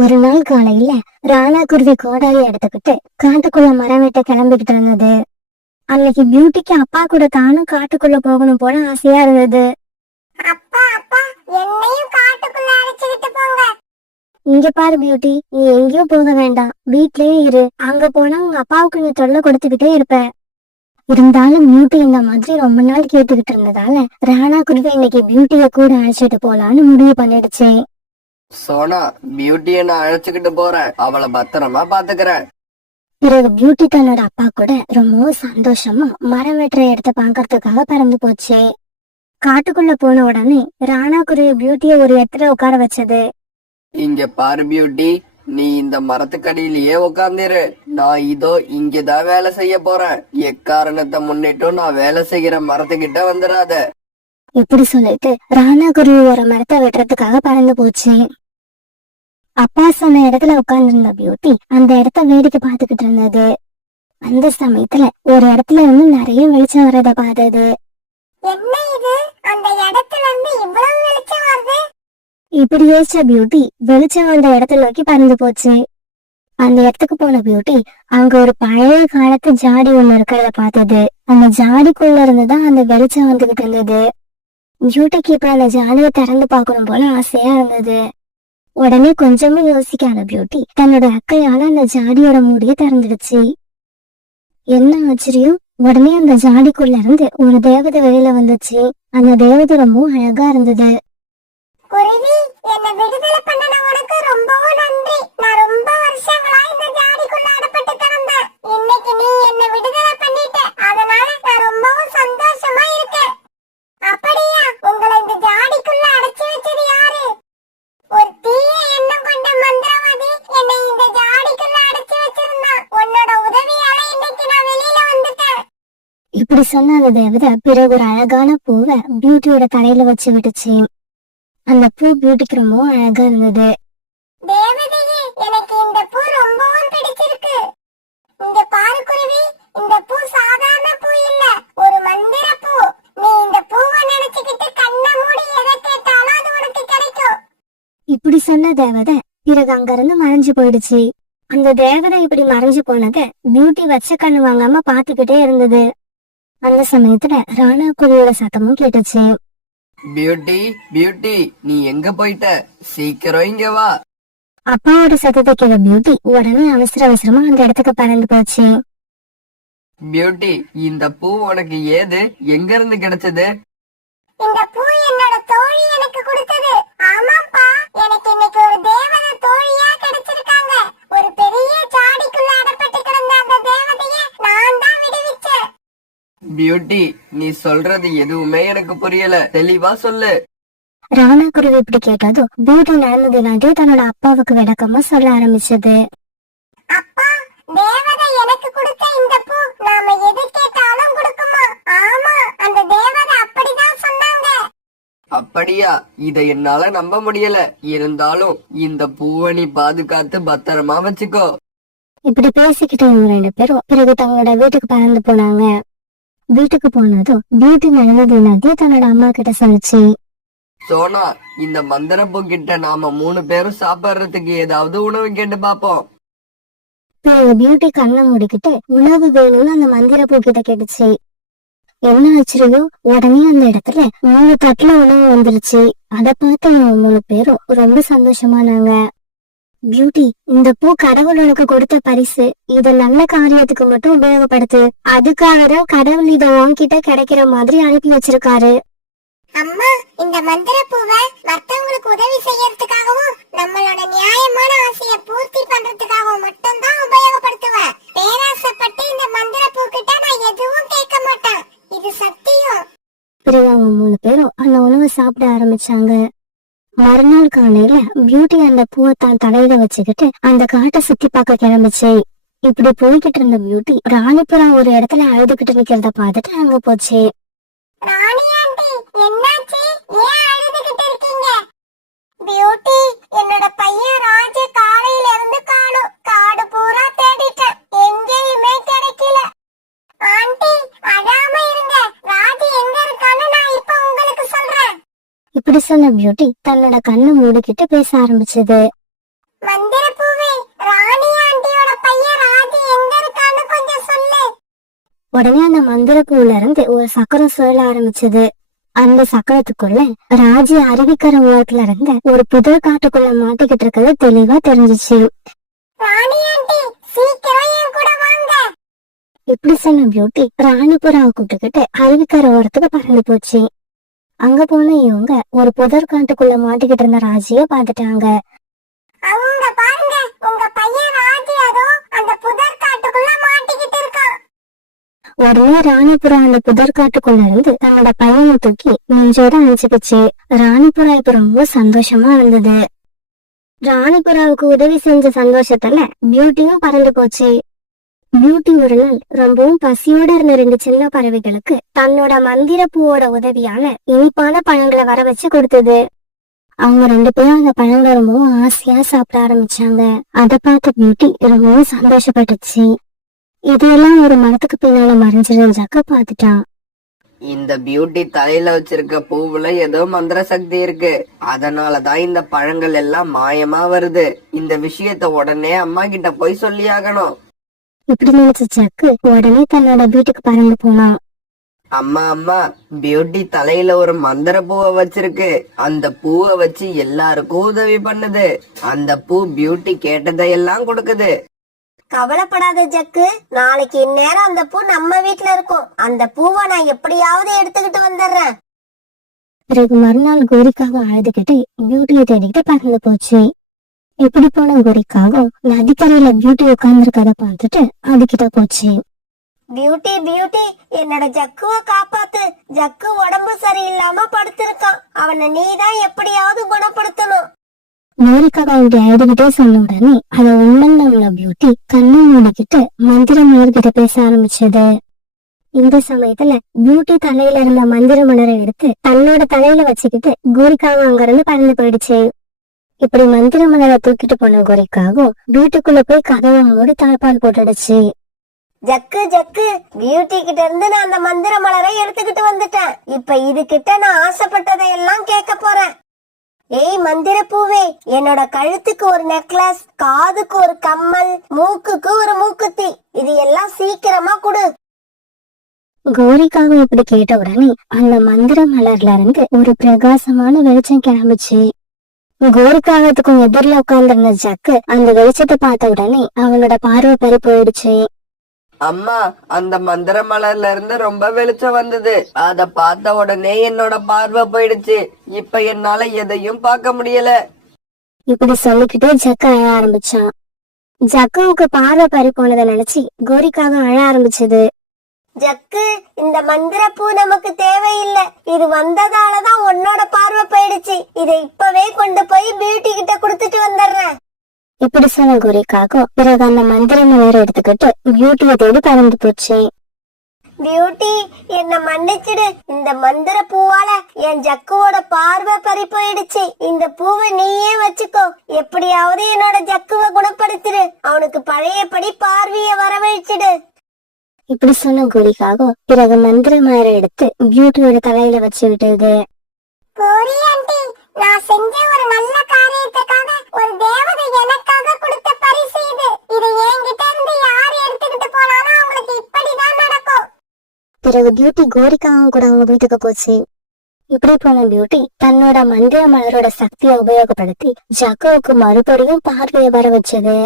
ஒரு நாள் காலையில ராணா குருவி கோடாலி எடுத்துக்கிட்டு காட்டுக்குள்ள மரம் வெட்ட கிளம்பிக்கிட்டு இருந்தது. அன்னைக்கு பியூட்டிக்கு அப்பா கூட தானும் காட்டுக்குள்ள போகணும் போல ஆசையா இருந்தது. அப்பா அப்பா என்னையும் காட்டுக்குள்ள அழைச்சிட்டு போங்க. இங்க பாரு பியூட்டி, நீ எங்கேயும் போக வேண்டாம், வீட்லயே இரு. அங்க போனா உங்க அப்பாவுக்கு நீ தொல்லை கொடுத்துக்கிட்டே இருப்ப. இருந்தாலும் பியூட்டி இந்த மாதிரி ரொம்ப நாள் கேட்டுக்கிட்டு இருந்ததால ராணா குருவி இன்னைக்கு பியூட்டிய கூட அழைச்சிட்டு போலான்னு முடிவு பண்ணிடுச்சு. சோனா, பியூட்டிய நான் அழைச்சுக்கிட்டு போறேன், அவளை பத்திரமா பாத்துக்கிறேன். பிறகு பியூட்டி தன்னோட அப்பா கூட ரொம்பவும் சந்தோஷமா மரம் வெட்டுற இடத்த பாக்கறதுக்காக பறந்து போச்சு. காட்டுக்குள்ள போன உடனே ராணா குருவி பியூட்டிய ஒரு இடத்துல உட்கார வச்சது. இங்க பாரு பியூட்டி, நீ இந்த மரத்துக்கடியிலேயே உட்கார்ந்துரு. நான் இதோ இங்கதான் வேலை செய்ய போறேன். எக்காரணத்தை முன்னிட்டும் நான் வேலை செய்யற மரத்துக்கிட்ட வந்துடாத. இப்படி சொல்லிட்டு ராணா குருவி ஒரு மரத்தை வெட்டுறதுக்காக பறந்து போச்சு. அப்பா சொன்ன இடத்துல உட்கார்ந்துருந்த பியூட்டி அந்த இடத்த வேடிக்கை பார்த்துக்கிட்டு இருந்தது. அந்த சமயத்துல ஒரு இடத்துல இருந்து நிறைய வெளிச்சம் வர்றத பார்த்தது. என்ன இது, அந்த இடத்துல இருந்து இவ்வளவு வெளிச்சம் வருது? இப்படி யோசிச்ச பியூட்டி வெளிச்சம் வந்த இடத்த நோக்கி பறந்து போச்சு. அந்த இடத்துக்கு போன பியூட்டி அங்க ஒரு பழைய காலத்து ஜாடி ஒண்ணு இருக்கிறத பார்த்தது. அந்த ஜாடிக்குள்ள இருந்துதான் அந்த வெளிச்சம் வந்துகிட்டு இருந்தது. பியூட்டிக்கு இப்ப அந்த ஜாடியை திறந்து பார்க்கணும் போல ஆசையா இருந்தது. உடனே கொஞ்சமும் யோசிக்காத பியூட்டி தன்னோட அக்கையால அந்த ஜாடியோட மூடிய திறந்துடுச்சு. என்ன ஆச்சரியம், உடனே அந்த ஜாடிக்குள்ள இருந்து ஒரு தேவதை வெளியில வந்துச்சு. அந்த தேவதை ரொம்ப அழகா இருந்தது. குருவி, என்ன விடுதலை பண்ணன உனக்கு ரொம்பவும் நன்றி. நான் ரொம்ப வருஷங்களா இந்த ஜாடிக்குள்ள அடப்பட்டு கிடந்தேன். இன்னைக்கு நீ என்ன விடுதலை பண்ணிட்ட, அதனால நான் ரொம்பவும் சந்தோஷமா இருக்கேன். அப்படியா, உங்களை இந்த ஜாடிக்குள்ள அடைச்சு வச்சது யாரு? ஒரு தீய எண்ணம் கொண்ட மந்திரவாதி என்னை இந்த ஜாடிக்குள்ள அடைச்சு வச்சிருந்தான். உன்னோட உதவியால இன்னைக்கு நான் வெளியில வந்துட்டேன். இப்படி சொன்ன அந்த தேவதை பிறகு ஒரு அழகான பூவை பியூட்டியோட தலையில வச்சு விட்டுச்சு. அந்த பூ பியூட்டிக்கு ரொம்ப அழகா இருந்தது. தேவதையே, எனக்கு இந்த பூ ரொம்பவும் பிடிச்சிருக்கு. இங்க பாரு குருவி, இந்த பூ சாதாரண பூ இல்ல, ஒரு மந்திர பூ. நீ இந்த பூவை நினைச்சுக்கிட்டு கண்ணை மூடி எதை கேட்டாலும் அது உனக்கு கிடைக்கும். இப்படி சொன்ன தேவதை பிறகு அங்க இருந்து மறைஞ்சு போயிடுச்சு. அந்த தேவதை இப்படி மறைஞ்சு போனத பியூட்டி வச்ச கண்ணு வாங்காம பாத்துக்கிட்டே இருந்தது. அந்த சமயத்துல ராணா குருவியோட சத்தமும் கேட்டுச்சு. பியூட்டி, பியூட்டி, நீ எங்க போயிட்ட? சீக்கிரம் இங்க வா. அப்பாவோட சத்தத்தை கேட்ட பியூட்டி உடனே அவசர அவசரமா அந்த இடத்துக்கு பறந்து போச்சு. பியூட்டி, இந்த பூ உனக்கு ஏது? எங்க இருந்து கிடைச்சது? இந்த பூ என்னோட தோழி எனக்கு கொடுத்தது. ஆமாப்பா, எனக்கு இன்னைக்கு ஒரு தேவதை தோழியா கிடைச்சிருக்காங்க. ஒரு பெரிய ஜாடிக்குள்ள அடப்பட்டு கிடந்த அந்த தேவதையை நான் தான் விடுவிச்சேன். பியூட்டி, நீ சொல்றது எதுவுமே எனக்கு புரியல, தெளிவா சொல்லு. ராணா குருவி இப்படி கேட்டதும் பியூட்டி நடந்தது எல்லாத்தையும் தன்னோட அப்பாவுக்கு விளக்கமா சொல்ல ஆரம்பிச்சது. அப்பா, தேவதை எனக்கு கொடுத்த இந்த பூ நாம எது கேட்டாலும் கொடுக்குமா? ஆமா, அந்த தேவதை அப்படிதான் சொன்னாங்க. அப்படியா? இத என்னால நம்ப முடியல. இருந்தாலும் இந்த பூவை நீ பாதுகாத்து பத்திரமா வச்சுக்கோ. இப்படி பேசிக்கிட்டு இவங்க ரெண்டு பேரும் பிறகு தங்களோட வீட்டுக்கு பறந்து போனாங்க. வீட்டுக்கு போனதும் பியூட்டி நடந்தது எல்லாத்தையும் தன்னோட அம்மா கிட்ட சொல்லிச்சு. சோனா, இந்த மந்திர பூ கிட்ட நாம 3 பேரும் சாப்பிடுறதுக்கு ஏதாவது உணவு கேட்டு பாப்போம். பிறகு பியூட்டி கண்ணை மூடிக்கிட்டு உணவு வேணும்னு அந்த மந்திர பூ கிட்ட கேட்டுச்சு. என்ன ஆச்சரியம், உடனே அந்த இடத்துல 3 தட்டுல உணவு வந்துருச்சு. அதை பார்த்து அவங்க 3 பேரும் ரொம்ப சந்தோஷமானாங்க. பியூட்டி, இந்த பூ கடவுள் உனக்கு கொடுத்த பரிசு, இத நல்ல காரியத்துக்கு மட்டும் உபயோகப்படுத்து. அதுக்காக தான் கடவுள் இத உன்கிட்ட கிடைக்கிற மாதிரி அனுப்பி வச்சிருக்காரு. அம்மா, இந்த மந்திர பூவை மத்தவங்களுக்கு உதவி செய்யறதுக்காகவும் நம்மளோட நியாயமான ஆசையை பூர்த்தி பண்றதுக்காகவும் மட்டும் தான் உபயோகப்படுத்துவேன். பேராசைப்பட்டு இந்த மந்திர பூ கிட்ட நான் எதுவும் கேட்க மாட்டேன். இது சத்தியம். பிறகு அவங்க 3 பேரும் அந்த உணவை சாப்பிட ஆரம்பிச்சாங்க. மறுநாள் காலையில பியூட்டி அந்த பூவை தான் தலையில வச்சுக்கிட்டு அந்த காட்டை சுத்தி பார்க்க கிளம்பிச்சு. இப்படி போய்கிட்டு இருந்த பியூட்டி ராணிபுரம் ஒரு இடத்துல அழுதுகிட்டு நிக்கிறத பார்த்துட்டு அங்க போச்சு. ராணி ஆண்டி, என்னாச்சு? ஏன் அழுதுகிட்டு இருக்கீங்க? பியூட்டி, என்னோட பையன் ராஜ காலையில இருந்து காணோம். காடு பூரா தேடிட்டேன், எங்கேயுமே கிடைக்கல. ஆண்டி, அழாம இருங்க. ராஜ் எங்க இருக்கான்னு நான் இப்ப உங்களுக்கு சொல்றேன். இப்படி சொன்ன பியூட்டி தன்னோட கண்ணை மூடிக்கிட்டு பேச ஆரம்பிச்சது. மந்திர உடனே அந்த மந்திர பூல இருந்து ஒரு சக்கரம் சுழல ஆரம்பிச்சது. அந்த சக்கரத்துக்குள்ள ராஜி அருவிக்கர ஓரத்துல இருந்த ஒரு புதர் காட்டுக்குள்ள மாட்டிக்கிட்டு இருக்கிறது தெளிவா தெரிஞ்சிச்சு. ராணி ஆண்டி, சீக்கிரம் என் கூட வாங்க. இப்படி சொன்ன பியூட்டி ராணிபுராவை கூப்பிட்டுக்கிட்டு அருவிக்கர ஓரத்துக்கு பறந்து போச்சு. அங்க போன இவங்க ஒரு புதர் காட்டுக்குள்ள மாட்டிக்கிட்டு இருந்த ராஜிய பாத்துட்டாங்க. அவங்க பாருங்க, உங்க பையன் ராஜி அதோ அந்த புதர் காட்டுக்குள்ள மாட்டிக்கிட்டு இருக்கான். உடனே ராணிபுரா அந்த புதர் காட்டுக்குள்ள இருந்து தன்னோட பையனை தூக்கி நெஞ்சோட அணைச்சுக்கிச்சு. ராணிபுரா இப்ப ரொம்ப சந்தோஷமா இருந்தது. ராணிபுராவுக்கு உதவி செஞ்ச சந்தோஷத்துல பியூட்டியும் பறந்து போச்சு. பியூட்டி ஒரு நாள் ரொம்பவும் பசியோட இருந்த 2 சின்ன பறவைகளுக்கு தன்னோட மந்திர பூவோட உதவியால இனிப்பான பழங்களை வர வச்சு கொடுத்தது. அவங்க 2 பேரும் அந்த பழங்களை ரொம்பவும் ஆசையா சாப்பிட ஆரம்பிச்சாங்க. அதை பார்த்து பியூட்டி ரொம்பவும் சந்தோஷப்பட்டுச்சு. இதெல்லாம் ஒரு மரத்துக்கு பின்னால மறைஞ்சிருந்த ஜக்க பாத்துட்டான். இந்த பியூட்டி தலையில வச்சிருக்க பூவுல ஏதோ மந்திர சக்தி இருக்கு, அதனாலதான் இந்த பழங்கள் எல்லாம் மாயமா வருது. இந்த விஷயத்த உடனே அம்மா கிட்ட போய் சொல்லி ஆகணும். இப்படி நினைச்ச ஜக்கு உடனே தன்னோட வீட்டுக்கு பறந்து போனான். அம்மா அம்மா, பியூட்டி தலையில ஒரு மந்திர பூவை வச்சிருக்கு. அந்த பூவை வச்சு எல்லாருக்கும் உதவி பண்ணுது. அந்த பூ பியூட்டி கேட்டதையெல்லாம் கொடுக்குது. கவலைப்படாத ஜக்கு, நாளைக்கு இந்நேரம் அந்த பூ நம்ம வீட்டுல இருக்கும். அந்த பூவை நான் எப்படியாவது எடுத்துக்கிட்டு வந்துடுறேன். பிறகு மறுநாள் கோரிக்காக அழுதுகிட்டு பியூட்டியை தேடிக்கிட்டு பறந்து போச்சு. இப்படி போன கோரிக்காகவும் நதிக்கரையில பியூட்டி உட்கார்ந்துருக்கத பார்த்துட்டு அதுகிட்ட போச்சு. பியூட்டி பியூட்டி, என்னோட ஜக்குவை காப்பாத்து. ஜக்கு உடம்பு சரியில்லாம படுத்திருக்கான். அவனை நீதான் எப்படியாவது குணப்படுத்தணும். கோரிக்காக அவனுடைய அழுதுகிட்டே சொன்ன உடனே அதை உண்மைன்னு உள்ள பியூட்டி கண்ணை மூடிக்கிட்டு மந்திர மலர்கிட்ட பேச ஆரம்பிச்சது. இந்த சமயத்துல பியூட்டி தலையில இருந்த மந்திர மலரை எடுத்து தன்னோட தலையில வச்சுக்கிட்டு கோரிக்காக அங்க இருந்து பறந்து போயிடுச்சு. இப்படி மந்திர மலரை தூக்கிட்டு போன கோரிக்காகவும் வீட்டுக்குள்ள போய் கதவை மூடி தாழ்பால் போட்டுடுச்சு. ஜக்கு ஜக்கு, பியூட்டி கிட்ட இருந்து நான் அந்த மந்திர மலரை எடுத்துக்கிட்டு வந்துட்டேன். இப்ப இது கிட்ட நான் ஆசைப்பட்டதை எல்லாம் கேட்க போறேன். ஏய் மந்திர பூவே, என்னோட கழுத்துக்கு ஒரு நெக்லஸ், காதுக்கு ஒரு கம்மல், மூக்குக்கு ஒரு மூக்குத்தி, இது எல்லாம் சீக்கிரமா கொடு. கோரிக்காக இப்படி கேட்ட உடனே அந்த மந்திர மலர்ல இருந்து ஒரு பிரகாசமான வெளிச்சம் கிளம்புச்சு. கோரிக்காகத்துக்கும் எதிரில உட்கார்ந்திருந்த ஜக்கு அந்த வெளிச்சத்தை பார்த்த உடனே அவனோட பார்வை பறி போயிடுச்சு. அம்மா, அந்த மந்திர மலர்ல இருந்து ரொம்ப வெளிச்சம் வந்தது. அத பார்த்த உடனே என்னோட பார்வை போயிடுச்சு. இப்ப என்னால எதையும் பார்க்க முடியல. இப்படி சொல்லிக்கிட்டே ஜக்கு அழ ஆரம்பிச்சான். ஜக்குவுக்கு பார்வை பறி போனதை நினைச்சு கோரிக்காக அழ ஆரம்பிச்சது. ஜக்கு, இந்த மந்திர பூ நமக்கு தேவையில்லை. இது வந்ததாலதான் உன்னோட பார்வை போயிடுச்சு. இதை இப்பவே கொண்டு போய் பியூட்டி கிட்ட கொடுத்துட்டு வந்துடுறேன். இப்படி சொன்ன கோரிக்காக பிறகு அந்த மந்திர மலரை எடுத்துக்கிட்டு பியூட்டியை தேடி பறந்து போச்சு. பியூட்டி, என்ன மன்னிச்சிடு. இந்த மந்திர பூவால என் ஜக்குவோட பார்வை பறி போயிடுச்சு. இந்த பூவை நீயே வச்சுக்கோ. எப்படியாவது என்னோட ஜக்குவை குணப்படுத்திடு. அவனுக்கு பழையபடி பார்வைய வரவழைச்சிடு. இப்படி சொன்ன கோரிக்காக பிறகு மந்திர மலரை எடுத்து பியூட்டியோட தலையில வச்சு விட்டது. கோரி ஆண்டி, நான் செஞ்ச ஒரு நல்ல காரியத்துக்காக ஒரு தேவதை எனக்காக கொடுத்த பரிசு இது. இதை என்கிட்ட இருந்து யார் எடுத்துக்கிட்டு போனாலும் அவங்களுக்கு இப்படிதான் நடக்கும். பிறகு பியூட்டி கோரிக்காவும் கூட அவங்க வீட்டுக்கு போச்சு. இப்படி போன பியூட்டி தன்னோட மந்திர மலரோட சக்தியை உபயோகப்படுத்தி ஜக்குவுக்கு மறுபடியும் பார்வையை வர வச்சது.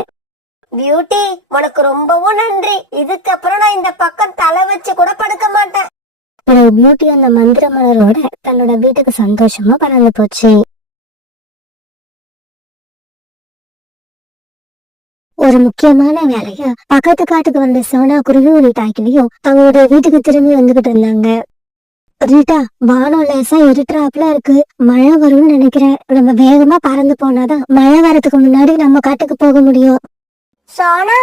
பியூட்டி, உனக்கு ரொம்பவும் நன்றி. இதுக்கப்புறம் நான் இந்த பக்கம் தலை வச்சு கூட படுக்க மாட்டேன். பிறகு பியூட்டி அந்த மந்திர மலரோட தன்னோட வீட்டுக்கு சந்தோஷமா பறந்து போச்சு. ஒரு முக்கியமான வேலையா பக்கத்து காட்டுக்கு வந்த சோனா குருவியும் ரீட்டாக்கிலையும் தங்களுடைய வீட்டுக்கு திரும்பி வந்துகிட்டு இருந்தாங்க. ரீட்டா, வானம் லேசா இருட்டுறாப்புல இருக்கு, மழை வரும்னு நினைக்கிறேன். நம்ம வேகமா பறந்து போனாதான் மழை வரதுக்கு முன்னாடி நம்ம காட்டுக்கு போக முடியும். சோனா,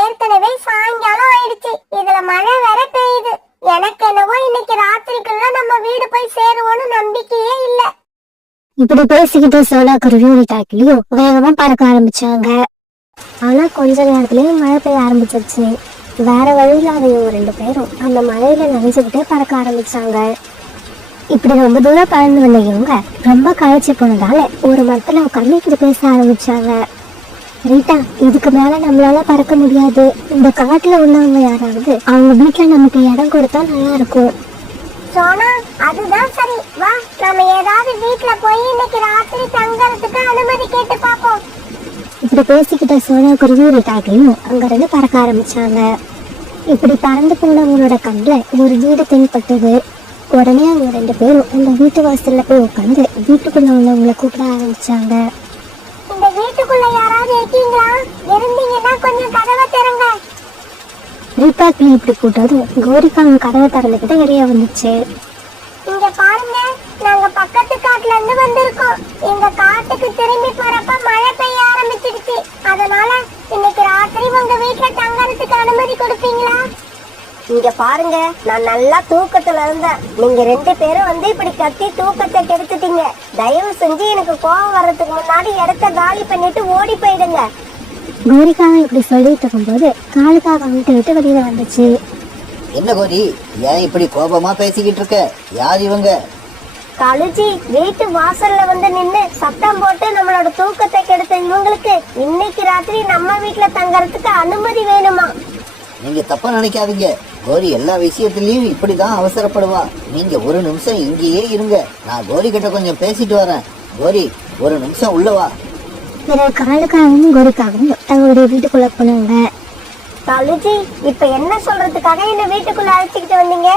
ஏற்கனவே சாயங்காலம் ஆயிடுச்சு. இதுல மழை வேற பெய்யுது. எனக்கு என்னவோ இன்னைக்கு ராத்திரிக்குள்ள நம்ம வீடு போய் சேருவோம்னு நம்பிக்கையே இல்ல. இப்படி பேசிக்கிட்டு சோனா குருவியும் ரீட்டாக்கிலையும் வேகமா பறக்க ஆரம்பிச்சாங்க. ஆனா கொஞ்ச நேரத்திலேயே மழை பெய்ய ஆரம்பிச்சிருச்சு. வேற வழியில அவங்க 2 பேரும் அந்த மழையில நனைஞ்சுக்கிட்டே பறக்க ஆரம்பிச்சாங்க. இப்படி ரொம்ப தூரம் பறந்து வந்த இவங்க ரொம்ப களைச்சு போனதால ஒரு மரத்துல உட்கார்ந்து இப்படி பேச ஆரம்பிச்சாங்க. ரீட்டா, இதுக்கு மேல நம்மளால பறக்க முடியாது. இந்த காட்டுல உள்ளவங்க யாராவது அவங்க வீட்டுல நமக்கு இடம் கொடுத்தா நல்லா இருக்கும். சோனா, அதுதான் சரி. வா, நாம ஏதாவது வீட்ல போய் இன்னைக்கு ராத்திரி தங்கறதுக்கு அனுமதி கேட்டு பாப்போம். இப்படி பேசிக்கிட்ட சோனா குருவி ரீட்டாக்கையும் அங்க இருந்து பறக்க ஆரம்பிச்சாங்க. இப்படி பறந்து போனவங்களோட கண்ணுல ஒரு வீடு தென்பட்டது. உடனே அவங்க 2 பேரும் அந்த வீட்டு வாசல்ல போய் உட்காந்து வீட்டுக்குள்ள உள்ளவங்களை கூப்பிட ஆரம்பிச்சாங்க. இந்த வீட்டுக்குள்ள யாராவது இருக்கீங்களா? இருந்தீங்கன்னா கொஞ்சம் கதவை திறங்க. ரீட்டாக்களை இப்படி கூட்டதும் கோரிக்கா அவங்க கதவை திறந்துக்கிட்டு வெளியே வந்துச்சு. இங்க பாருங்க, நாங்க பக்கத்து காட்டுல இருந்து வந்திருக்கோம். எங்க காட்டுக்கு திரும்பி போறப்ப மழை பெய்ய ஆரம்பிச்சிடுச்சு. அதனால இன்னைக்கு ராத்திரி உங்க வீட்டுல தங்கறதுக்கு அனுமதி கொடுப்பீங்களா? இங்க பாருங்க, நான் நல்லா தூக்கத்துல இருந்தேன். நீங்க 2 பேரும் வந்து இப்படி கத்தி தூக்கத்தை கெடுத்துட்டீங்க. தயவு செஞ்சு எனக்கு கோவம் வர்றதுக்கு முன்னாடி இடத்த காலி பண்ணிட்டு ஓடி போயிடுங்க. கோரிக்காவை இப்படி சொல்லிட்டு இருக்கும்போது காலுக்காக வீட்டை விட்டு வெளியில வந்துச்சு. என்ன கோரி, ஏன் இப்படி கோபமா பேசிக்கிட்டு இருக்க? யார் இவங்க? கழுச்சி வீட்டு வாசல்ல வந்து நின்னு சத்தம் போட்டு நம்மளோட தூக்கத்தை கெடுத்த இவங்களுக்கு இன்னைக்கு ராத்திரி நம்ம வீட்டுல தங்கறதுக்கு அனுமதி வேணுமா? நீங்க தப்பா நினைக்காதீங்க. கோரி எல்லா விஷயத்திலயும் இப்படிதான் அவசரப்படுவா. நீங்க ஒரு நிமிஷம் இங்கேயே இருங்க, நான் கோரி கிட்ட கொஞ்சம் பேசிட்டு வரேன். கோரி, ஒரு நிமிஷம் உள்ளவா. பிறகு காலுக்காகவும் கோரிக்காகவும் தங்களுடைய வீட்டுக்குள்ள போனாங்க. கழுச்சி, இப்ப என்ன சொல்றதுக்காக என்ன வீட்டுக்குள்ள அழைச்சிக்கிட்டு வந்தீங்க?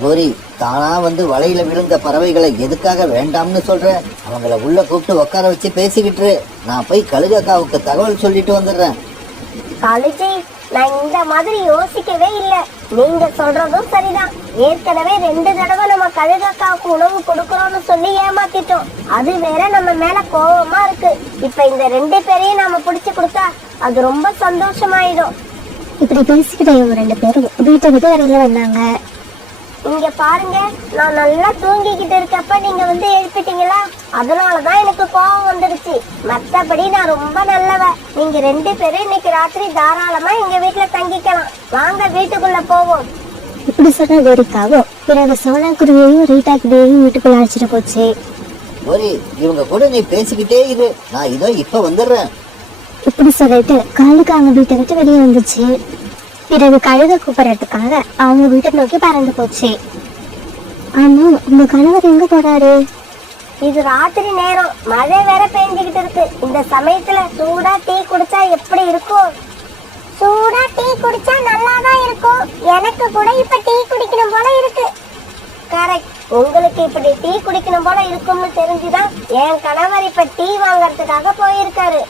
கோரி, தானா வந்து வலையில விழுந்த பறவைகளை எதுக்காக வேண்டாம்னு சொல்ற? அவங்கள உள்ள கூப்பிட்டு உட்கார வச்சு பேசிக்கிட்டு நான் போய் கழுகக்காவுக்கு தகவல் சொல்லிட்டு வந்துடுறேன். கழுச்சி, நான் இந்த மாதிரி யோசிக்கவே இல்லை. நீங்க சொல்றதும் சரிதான். ஏற்கனவே 2 தடவை நம்ம கழுகக்காவுக்கு உணவு கொடுக்கறோம்னு சொல்லி ஏமாத்திட்டோம். அது வேற நம்ம மேல கோபமா இருக்கு. இப்ப இந்த 2 பேரையும் நாம பிடிச்சு கொடுத்தா அது ரொம்ப சந்தோஷமாயிடும். இப்படி பேசிக்கிட்ட இவங்க 2 பேரும் வீட்டை விட்டு வெளியில வந்தாங்க. இங்க பாருங்க, நான் நல்லா தூங்கிக்கிட்டு இருக்கப்ப நீங்க வந்து எழுப்பிட்டீங்களா? அதனாலதான் எனக்கு கோபம் வந்துருச்சு. மத்தபடி நான் ரொம்ப நல்லவ. நீங்க 2 பேரும் இன்னைக்கு ராத்திரி தாராளமா எங்க வீட்டுல தங்கிக்கலாம். வாங்க வீட்டுக்குள்ள போவோம். இப்படி சொன்ன கோரிக்காவும் பிறகு சோனா குருவியையும் ரீட்டாக்கிட்டையும் வீட்டுக்குள்ள அழைச்சிட்டு போச்சு. கோரி, இவங்க கூட நீ பேசிக்கிட்டே இரு, நான் இதோ இப்ப வந்துடுறேன். இப்படி சொல்லிட்டு காலுக்கு அவங்க வீட்டை விட்டு வெளியே வந்துச்சு. பிறகு கழுக கூப்பிடறதுக்காக அவங்க வீட்டை நோக்கி பறந்து போச்சு. ஆமா, உங்க கணவர் எங்க போறாரு? இது ராத்திரி நேரம், மழை வேற பெஞ்சுக்கிட்டு இருக்கு. இந்த சமயத்துல சூடா டீ குடிச்சா எப்படி இருக்கும்? சூடா டீ குடிச்சா நல்லாதான் இருக்கும். எனக்கு கூட இப்ப டீ குடிக்கணும் போல இருக்கு. கரெக்ட், உங்களுக்கு இப்படி டீ குடிக்கணும் போல இருக்கும்னு தெரிஞ்சுதான் என் கணவர் இப்ப டீ வாங்கறதுக்காக போயிருக்காரு.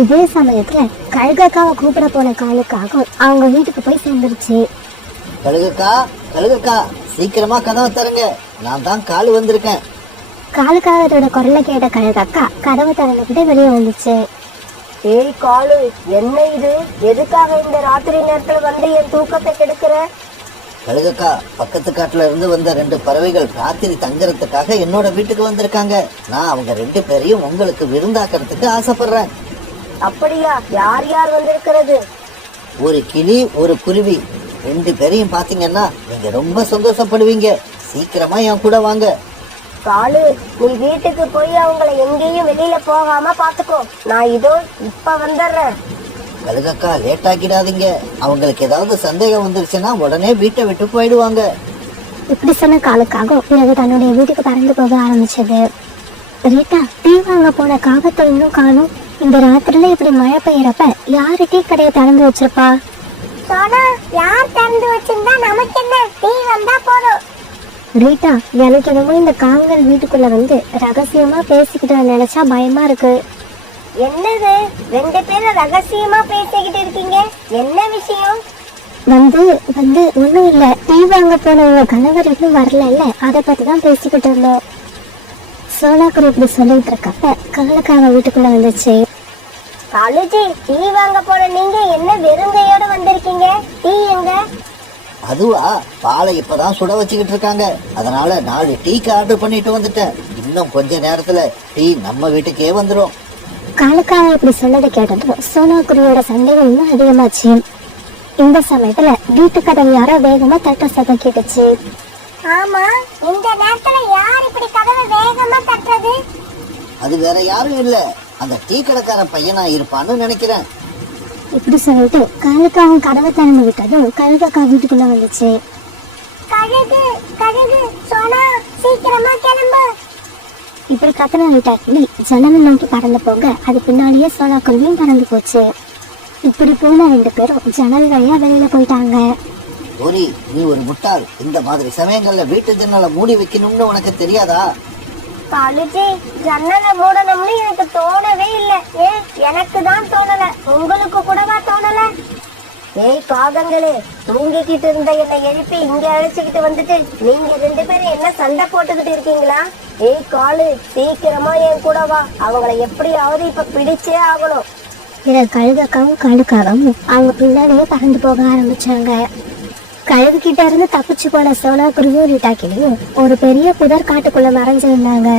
இதே சமயத்துல கழுகக்காவை கூப்பிட போன காலுக்காக அவங்க வீட்டுக்கு போய் சேர்ந்துருச்சு. கழுகக்கா, கழுகக்கா, சீக்கிரமா கதவை தருங்க, நான் தான் காலு வந்திருக்கேன். காலுக்காகத்தோட குரலை கேட்ட கழுகக்கா கதவை திறந்துகிட்டு வெளியே வந்துச்சு. ஏய் காலு, என்ன இது? எதுக்காக இந்த ராத்திரி நேரத்துல வந்து என் தூக்கத்தை கெடுக்கிற? கழுகக்கா, பக்கத்து காட்டுல இருந்து வந்த 2 பறவைகள் ராத்திரி தங்கறதுக்காக என்னோட வீட்டுக்கு வந்திருக்காங்க. நான் அவங்க 2 பேரையும் உங்களுக்கு விருந்தாக்கிறதுக்கு ஆசைப்படுறேன். அப்படியா? யார் யார் வந்திருக்கிறது? ஒரு கிளி, ஒரு குருவி. 2 பேரையும் பாத்தீங்கன்னா நீங்க ரொம்ப சந்தோஷப்படுவீங்க. சீக்கிரமா என் கூட வாங்க. காலு, நீ வீட்டுக்கு போய் அவங்கள எங்கேயும் வெளியில போகாம பாத்துக்கோ. நான் இதோ இப்ப வந்துடுறேன். கழுகக்கா, லேட் ஆக்கிடாதீங்க. அவங்களுக்கு ஏதாவது சந்தேகம் வந்துருச்சுன்னா உடனே வீட்டை விட்டு போயிடுவாங்க. இப்படி சொன்ன காலுக்காக பிறகு தன்னுடைய வீட்டுக்கு பறந்து போக ஆரம்பிச்சது. ரீட்டா, டீ வாங்க போன காகத்தை இன்னும் காணும். இந்த ராத்திரில இப்படி மழை பெய்யறப்ப யாரு டீ கடையை திறந்து வச்சிருப்பா? சோனா, யார் திறந்து வச்சிருந்தா நமக்கு என்ன? டீ வந்தா போதும். ரீட்டா, எனக்கு என்னமோ இந்த காங்கள் வீட்டுக்குள்ள வந்து ரகசியமா பேசிக்கிட்டு நினைச்சா பயமா இருக்கு. என்னது? 2 பேரும் ரகசியமா பேசிக்கிட்டு இருக்கீங்க? என்ன விஷயம்? வந்து வந்து ஒண்ணும் இல்ல. டீ வாங்க போன உங்க கணவர் இன்னும் வரல, அதை பத்தி தான் பேசிக்கிட்டு இருந்தோம். சோனாக்குரு இப்படி சொல்லிட்டு இருக்கப்ப காலுக்காக வீட்டுக்குள்ள வந்துச்சு. காலுஜி, டீ வாங்க போன நீங்க என்ன வெறுங்கையோட வந்திருக்கீங்க? டீ எங்க? அதுவா, பாலை இப்பதான் சுட வச்சுக்கிட்டு இருக்காங்க. அதனால 4 டீக்கு ஆர்டர் பண்ணிட்டு வந்துட்டேன். இன்னும் கொஞ்ச நேரத்துல டீ நம்ம வீட்டுக்கே வந்துடும். காலுக்காக இப்படி சொன்னதை கேட்டதும் சோனாக்குருவோட சந்தேகம் இன்னும் அதிகமாச்சு. இந்த சமயத்துல வீட்டு கதவு யாரோ வேகமா தட்ட சத்தம் கேட்டுச்சு. ஆமா, இந்த நேரத்துல யார் இப்படி கதவை வேகமா தட்டுறது? அது வேற யாரும் இல்ல, அந்த டீ கடைக்கார பையனா இருப்பான்னு நினைக்கிறேன். இப்படி சொல்லிட்டு கழுகு அவன் கதவை திறந்து விட்டதும் கழுகக்கா வீட்டுக்குள்ள வந்துச்சு. கழுகு கழுகு சோனா சீக்கிரமா கிளம்பு. இப்படி கத்தன வீட்டாக்கிளி ஜன்னலை நோக்கி பறந்து போக அது பின்னாடியே சோனா குருவியும் பறந்து போச்சு. இப்படி போன 2 பேரும் ஜன்னல் வழியா வெளியில போயிட்டாங்க. கோரி, நீ ஒரு முட்டாள். இந்த மாதிரி சமயங்கள்ல வீட்டு ஜன்னலை மூடி வைக்கணும்னு உனக்கு தெரியாதா? காலேஜி ஜன்னலை மூடணும்னு எனக்கு தோணவே இல்ல. எனக்கு தான் தோணல, உங்களுக்கு கூடவா தோணல? ஏய் காகங்களே, தூங்கிக்கிட்டு இருந்த என்னை எழுப்பி இங்க அழைச்சுக்கிட்டு வந்துட்டு நீங்க 2 பேரும் என்ன சண்டை போட்டுக்கிட்டு இருக்கீங்களா? ஏய் காலு, சீக்கிரமா என் கூட வா. அவங்கள எப்படியாவது இப்ப பிடிச்சே ஆகணும். இதை கழுகக்காவும் கழுகாவும் அவங்க பின்னாடியே பறந்து போக ஆரம்பிச்சாங்க. கழுகு கிட்ட இருந்து தப்பிச்சு போன சோனா குருவியும் ரீட்டாக்கிலையும் ஒரு பெரிய புதர் காட்டுக்குள்ள மறைஞ்சிருந்தாங்க.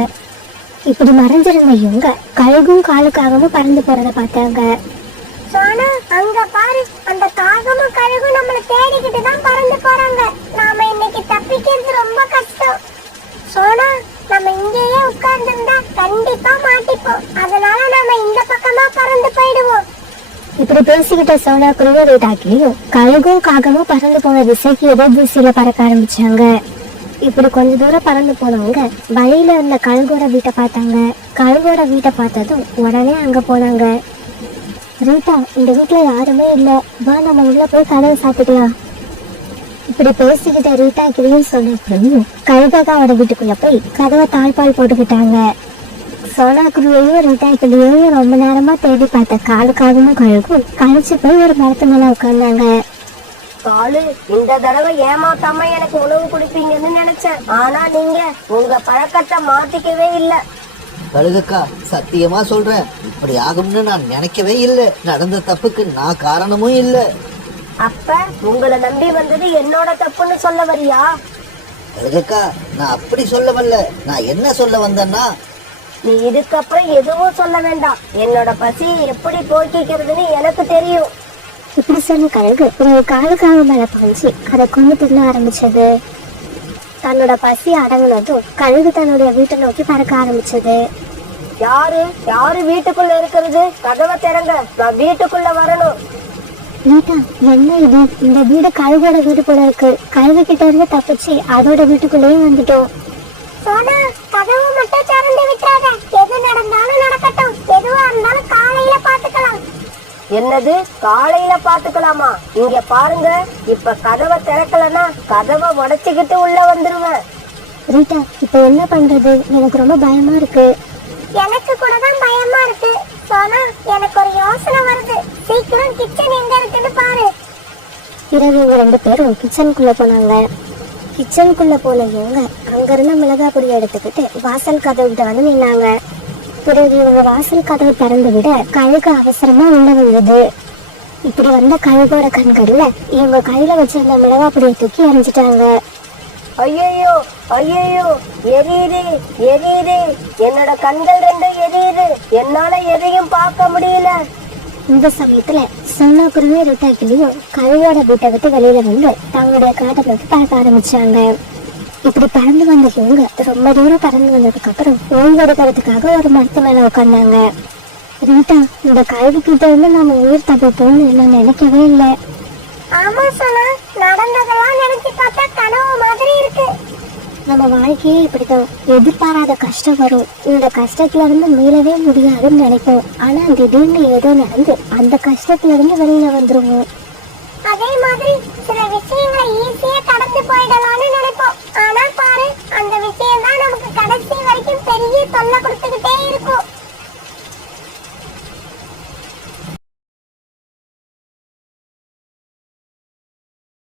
இப்படி மறைஞ்சிருந்த இவங்க கழுகும் காலுக்காகவும் பறந்து போறத பார்த்தாங்க. சோனா, அங்க பாரு, அந்த காகமும் கழுகும் நம்மள தேடிக்கிட்டு தான் பறந்து போறாங்க. நாம இன்னைக்கு தப்பிக்கிறது ரொம்ப கஷ்டம். சோனா, நம்ம இங்கேயே உட்கார்ந்திருந்தா கண்டிப்பா மாட்டிப்போம். அதனால நாம இந்த பக்கமா பறந்து போயிடுவோம். இப்படி பேசிக்கிட்ட சோனா குருவியும் ரீட்டாக்கிலையும் கழுகும் காகமும் பறந்து போன திசைக்கு எதிர் திசையில பறக்க ஆரம்பிச்சாங்க. இப்படி கொஞ்ச தூரம் பறந்து போனவங்க வழியில இருந்த கழுகோட வீட்டை பார்த்தாங்க. கழுகோட வீட்டை பார்த்ததும் உடனே அங்க போனாங்க. ரீட்டா, இந்த வீட்டுல யாருமே இல்ல, வா நம்ம உள்ள போய் கதவை சாத்திக்கலாம். இப்படி பேசிக்கிட்ட ரீட்டா கிளியும் சொன்ன கழுகாவோட வீட்டுக்குள்ள போய் கதவை தாழ்பால் போட்டுக்கிட்டாங்க. சோனா குருவையும் ரீட்டா கிளியையும் ரொம்ப நேரமா தேடி பார்த்த காலுக்காகவும் கழுகும் கழிச்சு போய் ஒரு மரத்து மேல உட்கார்ந்தாங்க. காலு, இந்த தடவை ஏமாத்தாம எனக்கு உணவு கொடுப்பீங்கன்னு நினைச்சேன். ஆனா நீங்க உங்க பழக்கத்தை மாத்திக்கவே இல்ல. கழுகக்கா, சத்தியமா சொல்றேன், இப்படி ஆகும்னு நான் நினைக்கவே இல்லை. நடந்த தப்புக்கு நான் காரணமும் இல்லை. அப்ப உங்களை நம்பி வந்தது என்னோட தப்புன்னு சொல்ல வரியா? கழுகக்கா, நான் அப்படி சொல்ல வரல. நான் என்ன சொல்ல வந்தேன்னா, நீ இதுக்கப்புறம் எதுவும் சொல்ல வேண்டாம். என்னோட பசியை எப்படி போக்கிக்கிறதுன்னு எனக்கு தெரியும். இப்படி சொன்ன கழுகு ஒரு காலுக்காக மேல பாய்ச்சி அதை கொண்டு தின்ன ஆரம்பிச்சது. தன்னோட பசி அடங்குனதும் கழுகு தன்னுடைய வீட்டை நோக்கி பறக்க ஆரம்பிச்சது. யாரு யாரு வீட்டுக்குள்ள இருக்கிறது? கதவை திறங்க, நான் வீட்டுக்குள்ள வரணும். ரீட்டா, என்ன இது? இந்த வீடு கழுகோட வீடு போல இருக்கு. கழுகு கிட்ட இருந்து தப்பிச்சு அதோட வீட்டுக்குள்ளேயும் வந்துட்டோம். சோனா, கதவு மட்டும் திறந்து விட்டுறாத. எது நடந்தாலும் நடக்கட்டும். எதுவா இருந்தாலும் காலையில பாத்துக்கலாம். என்னது காலையில பாத்துக்கலாமா? இங்க பாருங்க, இப்ப கதவை திறக்கலன்னா கதவை உடைச்சுக்கிட்டு உள்ள வந்துருவேன். ரீட்டா, இப்ப என்ன பண்றது? எனக்கு ரொம்ப பயமா இருக்கு. எனக்கு கூட தான் பயமா இருக்கு. சோனா, எனக்கு ஒரு யோசனை வருது. சீக்கிரம் கிச்சன் எங்க இருக்குன்னு பாரு. பிறகு இவங்க 2 பேரும் கிச்சனுக்குள்ள போனாங்க. கிச்சனுக்குள்ள போன இவங்க அங்க இருந்த மிளகாய் பொடி எடுத்துக்கிட்டு வாசல் கதவுகிட்ட வந்து நின்னாங்க. பிறகு இவங்க வாசல் கதவை திறந்து விட கழுகு அவசரமா உள்ள விழுது. இப்படி வந்த கழுகோட கண்கள்ல இவங்க கையில வச்சிருந்த மிளகாய் பொடியை தூக்கி எரிஞ்சிட்டாங்க. ஐயோ ஐயோ, எரியுது எரியுது, என்னோட கண்கள் 2 எரியுது. என்னால எதையும் பார்க்க முடியல. இந்த சமயத்துல சோனா குருவியும் ரீட்டா கிளியும் கழுகோட வீட்டை விட்டு வெளியில வந்து தங்களுடைய காட்டை நோக்கி பறக்க ஆரம்பிச்சாங்க. இப்படி பறந்து வந்த இவங்க ரொம்ப தூரம் பறந்து வந்ததுக்கு அப்புறம் ஓய்வெடுக்கிறதுக்காக ஒரு மரத்து மேல உட்கார்ந்தாங்க. ரீட்டா, இந்த கழுகு கிட்ட இருந்து நம்ம உயிர் தப்பிப்போம்னு நான் நினைக்கவே இல்லை. ஆமா சோனா, நடந்ததெல்லாம் நினைச்சு பார்த்தா கனவு மாதிரி இருக்கு. நம்ம வாழ்க்கையே இப்படிதான், எதிர்பாராத கஷ்டம் வரும். இந்த கஷ்டத்துல இருந்து மீளவே முடியாதுன்னு நினைப்போம். ஆனா திடீர்னு ஏதோ நடந்து அந்த கஷ்டத்துல இருந்து வெளியில வந்துருவோம். அதே மாதிரி சில விஷயங்களை